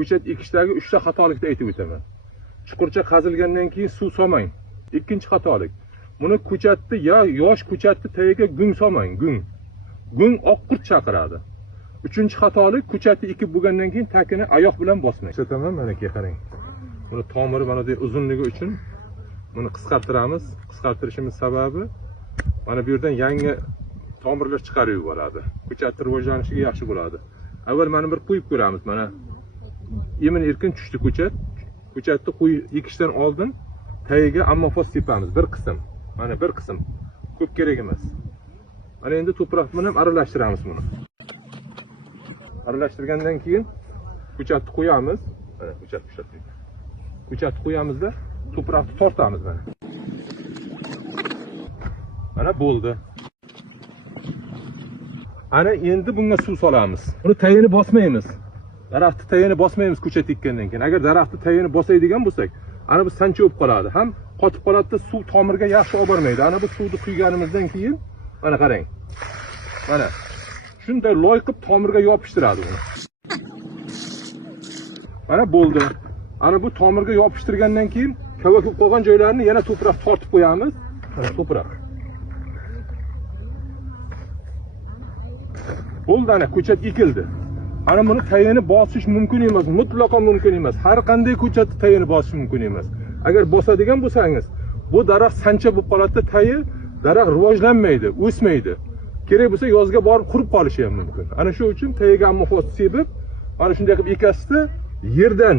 ko'chat ekishdagi 3 ta xatolikni aytib o'taman. Chuqurcha qazilgandan keyin suv solmang. Ikkinchi xatolik. Buni ko'chatni yosh ko'chatni tagiga gung solmang, gung. Gung oqqurt chaqiradi. Uchinchi xatolik, ko'chatni ekib bo'lgandan keyin takini oyoq bilan bosmang. Ko'rsataman, mana ki qarang. Buni tomiri mana bu uzunligi uchun buni qisqartiramiz. Qisqartirishimiz sababi mana bu yerdan yangi tomirlar chiqarib yuboradi. Ko'chatning rivojlanishiga yaxshi bo'ladi. Avval mana bir qo'yib ko'ramiz. Mana emin erkin tushdi ko'chat. Ko'chatni qo'yib ekishdan oldin tagiga ammofos sepamiz bir qism. Mana bir qism. Ko'p kerak emas. Mana endi to'proq bilan aralashtiramiz buni. Aralashtirgandan keyin ko'chatni qo'yamiz. Mana ko'chatni qo'yamizda to'proqni tortamiz mana. Mana bo'ldi. Ana endi bunga suv solamiz. Buni tayini bosmaymiz. Daraxtni tayini bosmaymiz ko'chat ekkandan keyin. Agar daraxtni tayini bosaydigan bo'lsak, ana bu sancha bo'lib qoladi. Ham qotib qoladi, suv tomirga yaxshi olib bormaydi. Ana bu suvni quyganimizdan keyin mana qarang. Mana shunday loy qilib tomirga yopishtiradi uni. Mana bo'ldi. Ana bu tomirga yopishtirgandan keyin kavak bo'lib qolgan joylarini yana to'proq tortib qo'yamiz. Mana to'proq. Bo'ldi, ana ko'chat ekildi. Ana buni tayini bosish mumkin emas, mutlaqo mumkin emas. Har qanday ko'chatni tayini bosish mumkin emas. Agar bosadigan bo'lsangiz, bu daraxt sancha bo'lib qoladi, tayi daraxt rivojlanmaydi, o'smaydi. Kerak bo'lsa yozga borib qurib qolishi ham mumkin. Ana shu uchun tayiga ammofos sepib, mana shunday qilib ekasizda yerdan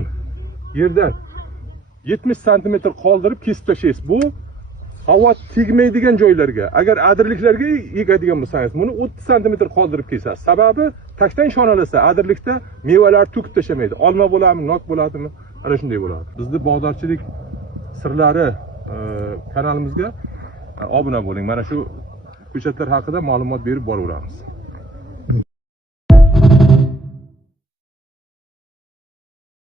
70 sm qoldirib kesib tashlaysiz. Bu havo tegmaydigan joylarga, agar adirliklarga ekadigan bo'lsangiz, buni 30 sm qoldirib kesasiz. Sababi tashdan shonalasa, adirlikda mevalar to'kib tashlamaydi. Olma bo'ladimi, nok bo'ladimi? Ana shunday bo'ladi. Bizning bog'dorchilik sirlari kanalimizga obuna bo'ling. Mana shu ko'chatlar haqida ma'lumot berib boraveramiz.